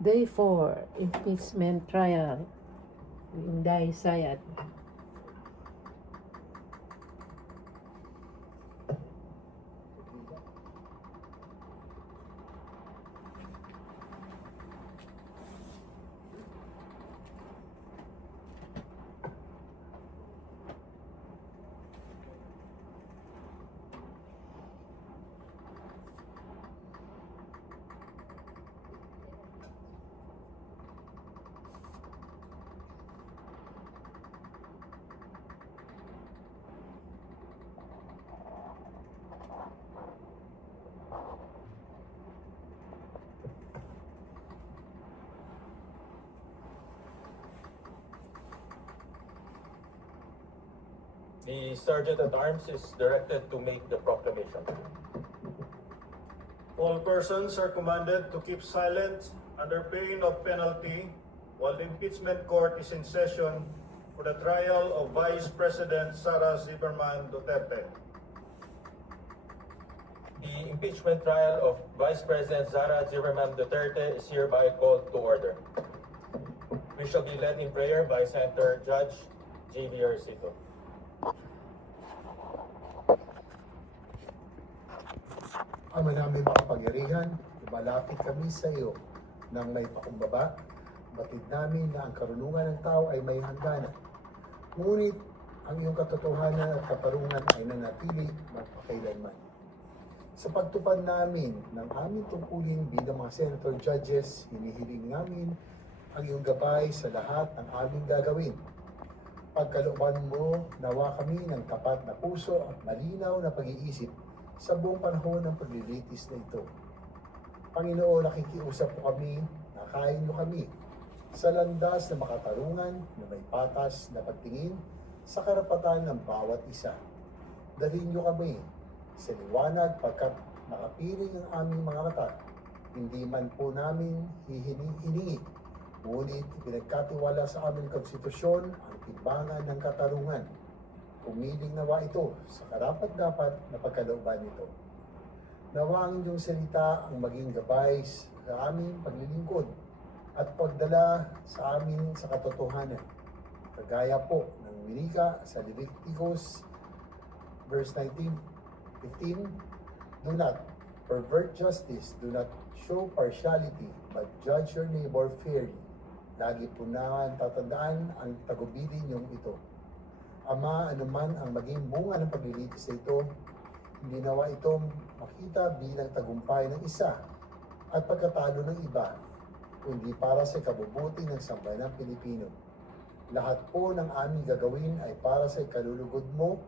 Day 4, impeachment trial. Inday Sayat. The Sergeant at Arms is directed to make the proclamation. All persons are commanded to keep silent under pain of penalty while the impeachment court is in session for the trial of Vice President Sara Zimmerman Duterte. The impeachment trial of Vice President Sara Zimmerman Duterte is hereby called to order. We shall be led in prayer by Senator Judge J.V. Arcito. Ama namin makapangyarihan, lumalapit kami sa iyo nang may pakumbaba. Batid namin na ang karunungan ng tao ay may hangganan. Ngunit ang iyong katotohanan at katarungan ay nanatili magpakailanman. Sa pagtupad namin ng aming tungkulin bilang mga senator judges, hinihiling namin ang iyong gabay sa lahat ng aming gagawin. Pagkalooban mo, nawa kami ng tapat na puso at malinaw na pag-iisip sa buong panahon ng paglilitis na ito. Panginoon, nakikiusap po kami, nakain mo kami sa landas na makatarungan na may patas na pagtingin sa karapatan ng bawat isa. Dalhin niyo kami sa liwanag pagkat nakapiling ang aming mga mata. Hindi man po namin hiningi, ngunit ipinagkatiwala sa aming konstitusyon ang timbangan ng katarungan. Pumiling nawa ito sa karapat-dapat na pagkalooban nito. Nawa ang inyong salita ang maging gabay sa aming paglilingkod at pagdala sa amin sa katotohanan. Kagaya po ng winika sa Leviticus verse 15, do not pervert justice, do not show partiality, but judge your neighbor fairly. Lagi po naman tatandaan ang tagubilin niyong ito. Ama, anuman ang maging bunga ng paglilitis na ito, hindi nawa ito makita bilang tagumpay ng isa at pagkatalo ng iba, kundi para sa kabubuti ng sambayanang Pilipino. Lahat po ng aming gagawin ay para sa kalulugod mo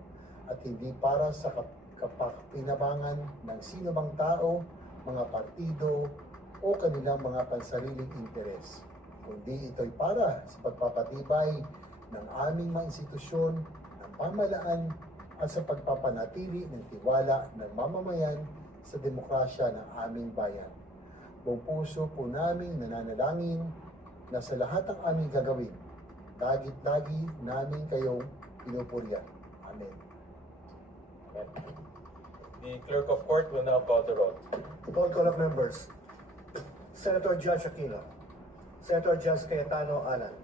at hindi para sa kapakinabangan ng sino bang tao, mga partido o kanilang mga pansariling interes. Kundi ito'y para sa pagpapatibay ng aming mga institusyon, ng pamahalaan at sa pagpapanatili ng tiwala ng mamamayan sa demokrasya ng aming bayan. Buong puso po naming nananalangin na sa lahat ng aming gagawin, lagi namin kayong pinupurihan. Amen. The Clerk of Court will now call the roll. Roll call of members. Senator Judge Aquino. Senator Judge Cayetano Alan.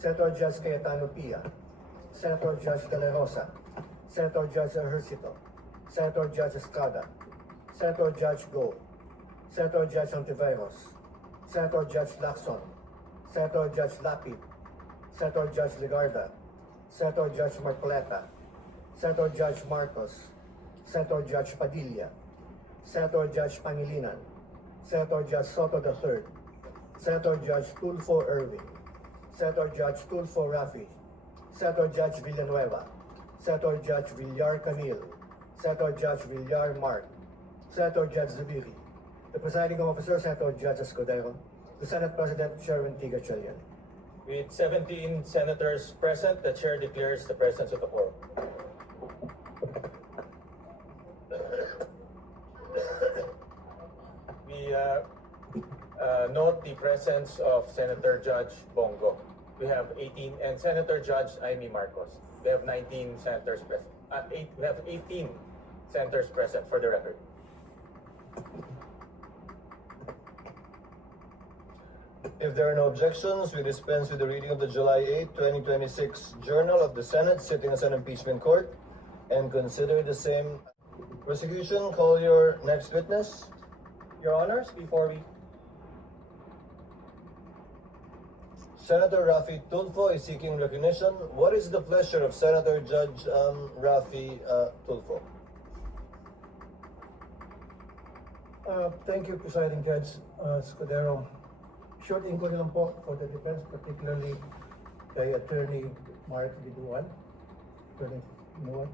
Senator Judge Cayetano Pia. Senator Judge De La Rosa. Senator Judge Ejercito. Senator Judge Estrada. Senator Judge Go. Senator Judge Ontiveros. Senator Judge Lacson. Senator Judge Lapid. Senator Judge Legarda. Senator Judge Marcoleta. Senator Judge Marcos. Senator Judge Padilla. Senator Judge Pangilinan. Senator Judge Soto III. Senator Judge Tulfo Irving. Senator Judge Tulfo Rafi. Senator Judge Villanueva. Senator Judge Villar Canil. Senator Judge Villar Mark. Senator Judge Zubiri. The presiding officer, Senator Judge Escudero. The Senate President, Sherwin T. Gatchalian. With 17 senators present, the chair declares the presence of the quorum. We note the presence of Senator Judge Bongo. We have 18, and Senator Judge Amy Marcos. We have 19 senators present. We have 18 senators present for the record. If there are no objections, we dispense with the reading of the July 8, 2026 Journal of the Senate sitting as an impeachment court and consider the same. Prosecution, call your next witness. Your Honors, before we Senator Rafi Tulfo is seeking recognition. What is the pleasure of Senator Judge Rafi Tulfo? Thank you, Presiding Judge Scudero. Short inquiry lang po for the defense, particularly kay Attorney Mark Diduan. Attorney Diduan.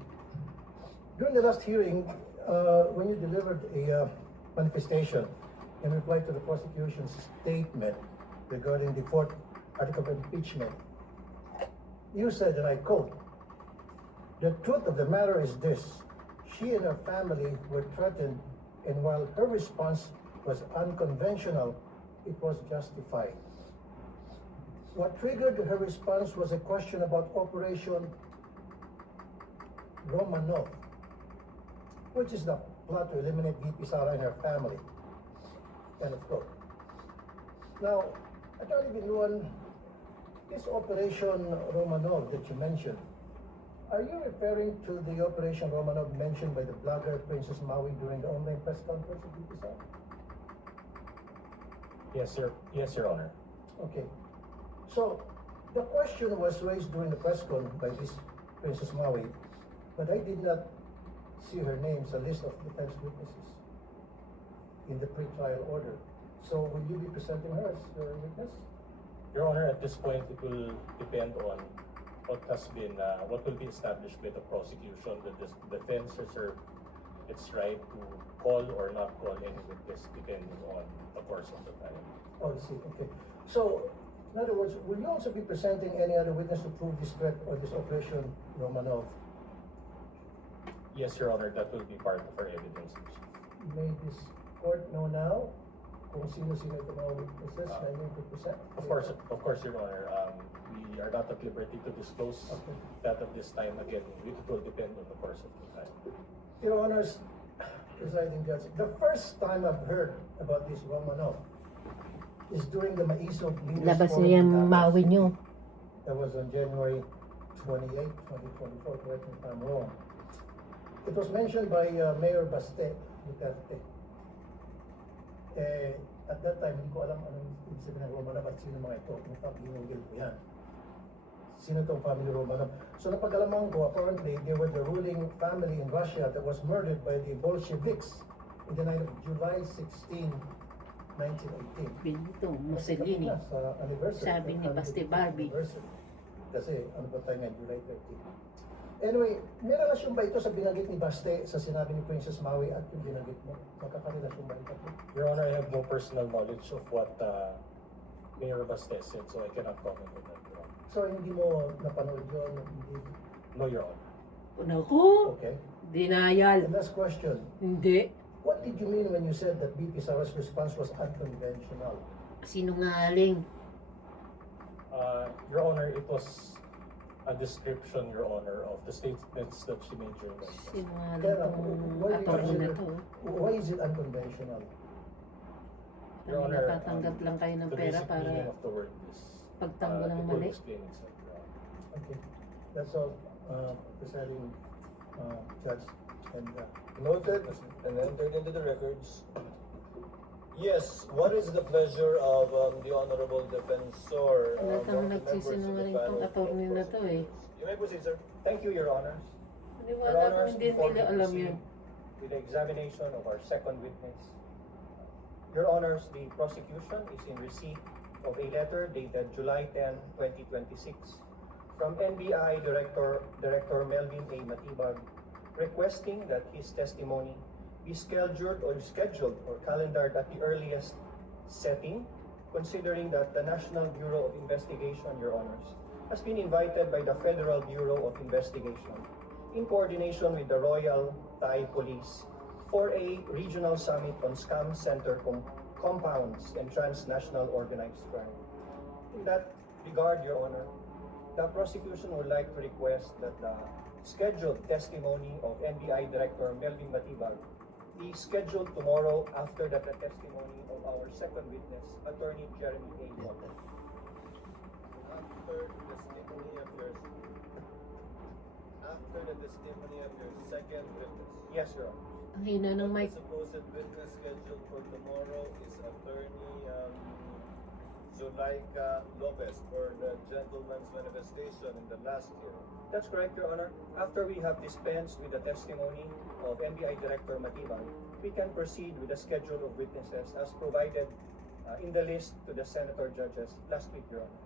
During the last hearing, when you delivered a manifestation in reply to the prosecution's statement regarding the fourth article of impeachment, you said, and I quote, "The truth of the matter is this: she and her family were threatened, and while her response was unconventional, it was justified." What triggered her response was a question about Operation Romanov, which is the plot to eliminate VP Sara and her family. End of quote. Now, Attorney Binuan, this Operation Romanov that you mentioned, are you referring to the Operation Romanov mentioned by the blogger Princess Maui during the online press conference of VP Sara? Yes, Your Honor. Okay. So, the question was raised during the press con by this Princess Maui, but I did not see her name sa list of defense witnesses in the pre-trial order. So, will you be presenting her as a witness? Your Honor, at this point, it will depend on what will be established by the prosecution. The defense reserve its right to call or not call any witness depending on the course of the time. Oh, I see. Okay. So, in other words, will you also be presenting any other witness to prove this threat or this Operation Romanov? Yes, Your Honor, that will be part of our evidence. May this court know now kung sino-sino itong mga witnesses na inyong present? Of course, Your Honor. We are not at liberty to disclose Okay. that at this time. Again, it will depend on the course of the time. Your Honors, Presiding Judge, the first time I've heard about this Romanov is during the Maisog Leaders Labas Forum niya in yung Davao. Maui nyo. That was on January 28, 2024, correct me if I'm wrong. It was mentioned by Mayor Baste Duterte. At that time, hindi ko alam anong ibig sabihin ng Romanov at sino mga ito. In fact, ginugil ko yan. Sino itong family Romanov? So napag-alaman ko, apparently, they were the ruling family in Russia that was murdered by the Bolsheviks in the night of July 16, 1918. Benito Mussolini. Sa anniversary. Sabi ni Basti Barbie. Anniversary. Kasi ano ba tayo ngayon, July 13. Anyway, may relasyon ba ito sa binanggit ni Baste sa sinabi ni Princess Maui at yung binanggit mo? Magkakarelasyon ba ito? Your Honor, I have no personal knowledge of what Mayor Baste said, so I cannot comment on that, Your Honor. So hindi mo napanood yun? Hindi. No, Your Honor. Naku, Okay. denial. And last question. Hindi. What did you mean when you said that BP Sara's response was unconventional? Sinungaling. Your Honor, it was a description, Your Honor, of the statements that she made during that. Sinungaling Kaya, tong why do you attorney na consider, to. why is it unconventional? Your Honor, Natatanggap lang kayo ng the pera basic para meaning of the word is pagtanggol ng it will mali. explain itself, Your Honor. Okay. That's all, Presiding Judge. And Noted and entered into the records. Yes, what is the pleasure of the Honorable Defensor? Halatang among the members of the nagsisinungaling panel tong of attorney na to eh. You may proceed, sir. Thank you, Your Honors. Maniwala ko hindi nila alam yun. With the examination of our second witness. Your Honors, the prosecution is in receipt of a letter dated July 10, 2026 from NBI Director Melvin A. Matibag requesting that his testimony be scheduled or calendared at the earliest setting, considering that the National Bureau of Investigation, Your Honors, has been invited by the Federal Bureau of Investigation in coordination with the Royal Thai Police for a regional summit on scam center compounds and transnational organized crime. In that regard, Your Honor, the prosecution would like to request that the scheduled testimony of NBI Director Melvin Matibag be scheduled tomorrow after the testimony of our second witness, Attorney Jeremy A. Bongo. After the testimony of your second witness. Yes, Your Honor. Ang hina ng mic. The supposed witness scheduled for tomorrow is Attorney Zulaika Lopez for the gentleman's manifestation in the last hearing. That's correct, Your Honor. After we have dispensed with the testimony of NBI Director Matibang, we can proceed with the schedule of witnesses as provided in the list to the senator judges last week, Your Honor.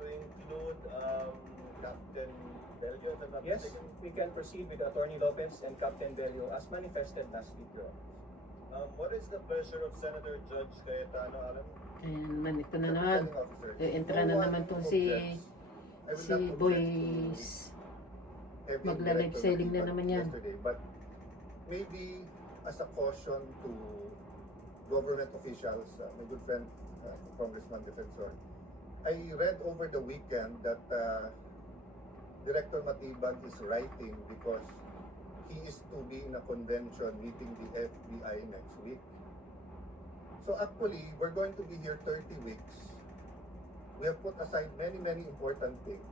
To include Captain Belgio, if I'm not Yes, mistaken. we can proceed with Attorney Lopez and Captain Bello as manifested last week, Your Honor. What is the pleasure of Senator Judge Cayetano Alan? Ayan man, ito na naman. Entra na naman tong si Boy. Magla-live selling na naman yan. But maybe as a caution to government officials, my good friend, Congressman Defensor, I read over the weekend that Director Matibag is writing because he is to be in a convention meeting the FBI next week. So actually, we're going to be here 30 weeks. We have put aside many, many important things.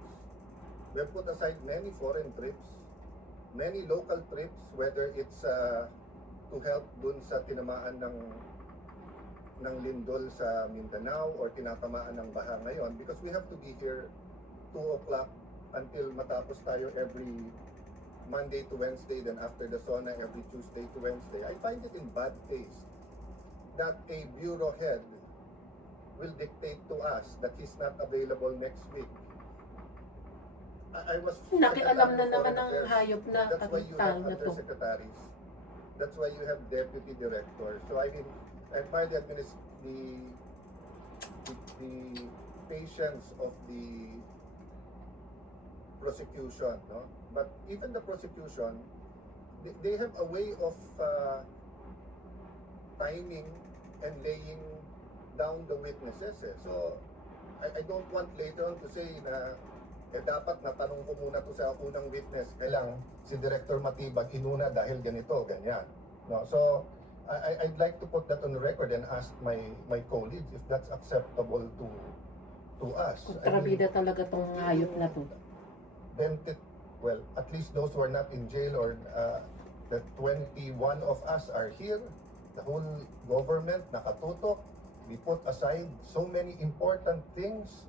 We have put aside many foreign trips, many local trips, whether it's to help dun sa tinamaan ng lindol sa Mindanao or tinatamaan ng baha ngayon, because we have to be here 2 o'clock until matapos tayo every Monday to Wednesday, then after the SONA every Tuesday to Wednesday. I find it in bad taste that a bureau head will dictate to us that he's not available next week. I was Nakialam na naman ng Affairs. hayop na That's why you have tao na to. undersecretaries. That's why you have deputy directors. So I mean, I admire the patience of the prosecution, no? But even the prosecution, they have a way of timing and laying down the witnesses. Eh. So I don't want later on to say na dapat natanong ko muna to sa unang witness. Kailang si Director Matibag inuna dahil ganito, ganyan. No, so I'd like to put that on the record and ask my colleagues if that's acceptable to us. Kontrabida talaga tong hayop na to. Bentit, well, at least those who are not in jail or the 21 of us are here. The whole government nakatutok. We put aside so many important things.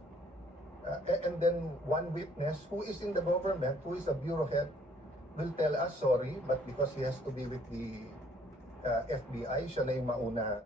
And then one witness who is in the government, who is a bureau head, will tell us sorry, but because he has to be with the FBI, siya na yung mauna